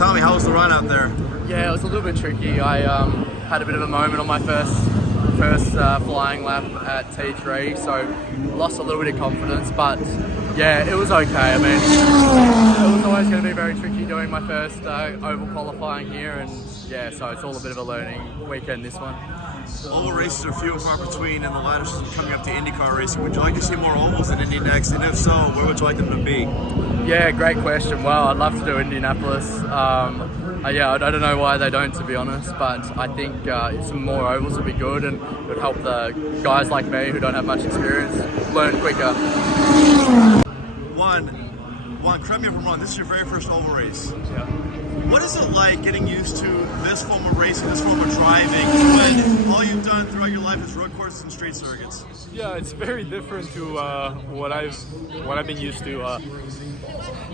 tell me, how was the run out there? Yeah, it was a little bit tricky. I had a bit of a moment on my first flying lap at T3, so lost a little bit of confidence, but yeah, it was okay. I mean, it was always going to be very tricky doing my first oval qualifying here, and yeah, so it's all a bit of a learning weekend, this one. Oval races are few and far between, and the latter is coming up to IndyCar racing. Would you like to see more ovals in Indy next? And if so, where would you like them to be? Yeah, great question. Well, I'd love to do Indianapolis. Yeah, I don't know why they don't, to be honest, but I think some more ovals would be good, and it would help the guys like me who don't have much experience learn quicker. Juan, correct me if I'm wrong, this is your very first oval race. Yeah. What is it like getting used to this form of racing, this form of driving, when all you've done throughout your life is road courses and street circuits? Yeah, it's very different to what I've been used to.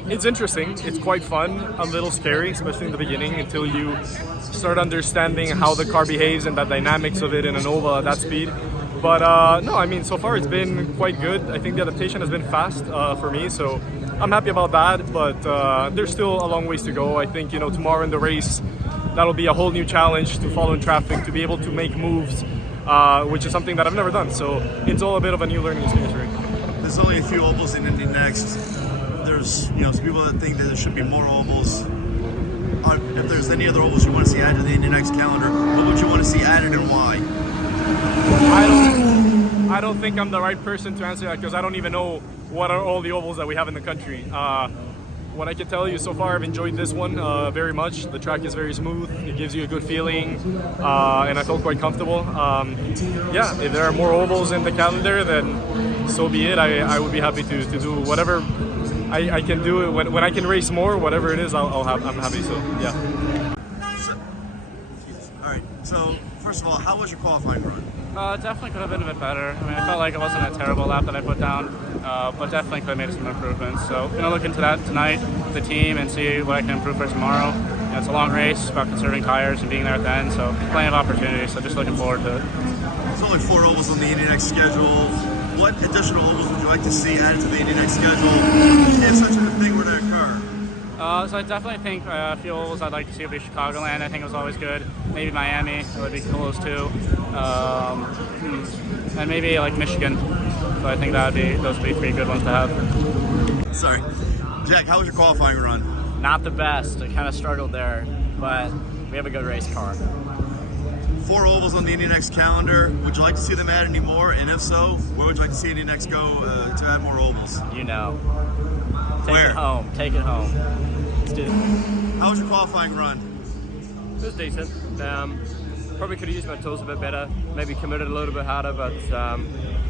It's interesting. It's quite fun. A little scary, especially in the beginning, until you start understanding how the car behaves and the dynamics of it in an oval at that speed. But no, I mean, so far it's been quite good. I think the adaptation has been fast for me, so I'm happy about that. But there's still a long ways to go. I think, tomorrow in the race, that'll be a whole new challenge to follow in traffic, to be able to make moves, which is something that I've never done. So it's all a bit of a new learning experience, right? There's only a few ovals in Indy next. There's some people that think that there should be more ovals. If there's any other ovals you want to see added to the Indy next calendar, what would you want to see added and why? I don't think I'm the right person to answer that, because I don't even know what are all the ovals that we have in the country. What I can tell you so far, I've enjoyed this one very much. The track is very smooth. It gives you a good feeling, and I felt quite comfortable. Yeah, if there are more ovals in the calendar, then so be it. I would be happy to do whatever I can do it when I can race more. Whatever it is, I'm happy. So yeah. All right. So first of all, how was your qualifying run? Definitely could have been a bit better. I mean, I felt like it wasn't a terrible lap that I put down, but definitely could have made some improvements. So, look into that tonight with the team and see what I can improve for tomorrow. It's a long race, about conserving tires and being there at the end, so plenty of opportunities. So just looking forward to it. There's only 4 ovals on the Indy next schedule. What additional ovals would you like to see added to the Indy next schedule if such a thing were to occur? So I definitely think a few ovals I'd like to see would be Chicagoland. I think it was always good. Maybe Miami, it would be cool too. And maybe like Michigan. So I think those would be pretty good ones to have. Sorry. Jack, how was your qualifying run? Not the best. I kind of struggled there, but we have a good race car. 4 ovals on the Indy next calendar. Would you like to see them add any more? And if so, where would you like to see Indy next go to add more ovals? Take it home. Let's do it. How was your qualifying run? It was decent. Probably could have used my tools a bit better, maybe committed a little bit harder, but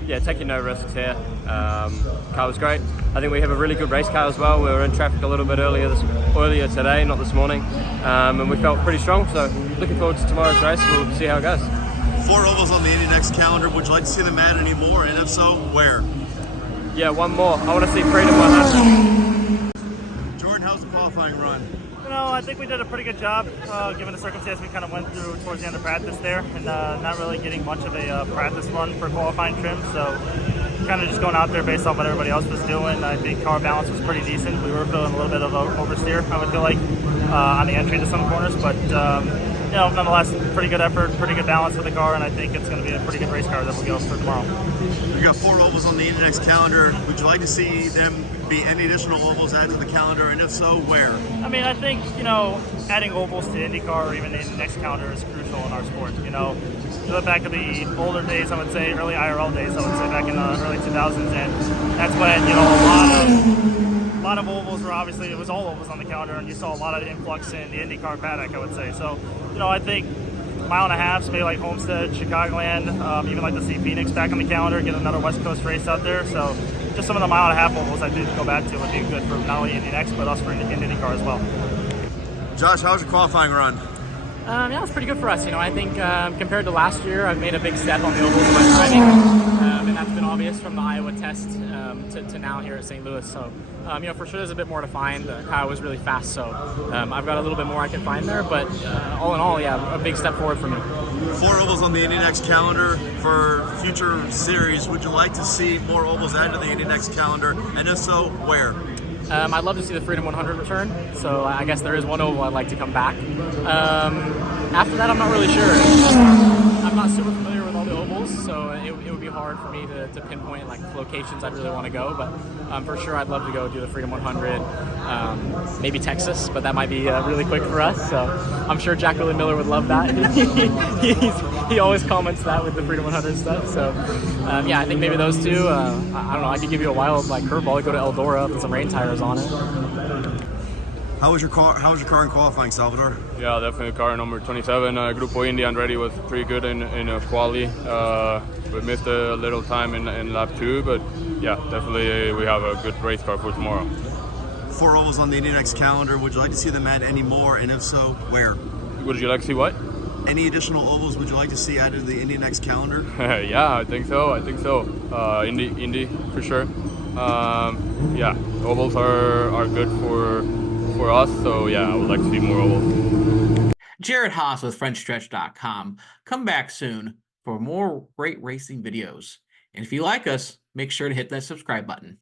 yeah, taking no risks here. Car was great. I think we have a really good race car as well. We were in traffic a little bit earlier today, not this morning, and we felt pretty strong. So looking forward to tomorrow's race. We'll see how it goes. 4 ovals on the Indy next calendar. Would you like to see them add any more? And if so, where? Yeah, one more. I want to see Freedom 100. Jordan, how's the qualifying run? I think we did a pretty good job given the circumstance we kind of went through towards the end of practice there, and not really getting much of a practice run for qualifying trim. So kind of just going out there based on what everybody else was doing. I think car balance was pretty decent. We were feeling a little bit of oversteer, I would feel like, on the entry to some corners, but nonetheless, pretty good effort, pretty good balance with the car, and I think it's going to be a pretty good race car that we'll go for tomorrow. We got 4 ovals on the Indy next calendar. Would you like to see them be any additional ovals added to the calendar, and if so, where? I mean, I think, adding ovals to IndyCar or even the next calendar is crucial in our sport. You look back at the older days, I would say, early IRL days, I would say, back in the early 2000s, and that's when, a lot of ovals were obviously, it was all ovals on the calendar, and you saw a lot of influx in the IndyCar paddock, I would say. So, I think mile and a half, maybe like Homestead, Chicagoland, even like to see Phoenix back on the calendar, get another West Coast race out there. So just some of the mile and a half ovals I think to go back to would be good for not only Indy next, but also for IndyCar as well. Josh, how was your qualifying run? Yeah, it's pretty good for us. I think compared to last year, I've made a big step on the ovals in my driving, and that's been obvious from the Iowa test to now here at St. Louis. So, for sure, there's a bit more to find. Kyle was really fast, so I've got a little bit more I can find there. But all in all, yeah, a big step forward for me. 4 ovals on the Indy next calendar for future series. Would you like to see more ovals added to the Indy next calendar? And if so, where? I'd love to see the Freedom 100 return, so I guess there is one oval I'd like to come back. After that, I'm not really sure. I'm not super familiar with all the ovals, so it would be hard for me to pinpoint like locations I'd really want to go, but for sure I'd love to go do the Freedom 100, maybe Texas, but that might be really quick for us, so I'm sure Jack Willie Miller would love that. He always comments that with the Freedom 100 stuff, so yeah, I think maybe those two. I don't know, I could give you a wild like curveball, go to Eldora, put some rain tires on it. How was your car in qualifying, Salvador? Yeah, definitely car number 27. Grupo Indy and Ready was pretty good in quali. We missed a little time in lap 2, but yeah, definitely we have a good race car for tomorrow. 4 ovals on the Indy NXT calendar. Would you like to see them add any more, and if so, where? Would you like to see what? Any additional ovals would you like to see added to the Indy NXT calendar? Yeah, I think so. Indy for sure. Yeah, ovals are good for us, so yeah, I would like to see more ovals. Jared Haas with Frontstretch.com. Come back soon for more great racing videos. And if you like us, make sure to hit that subscribe button.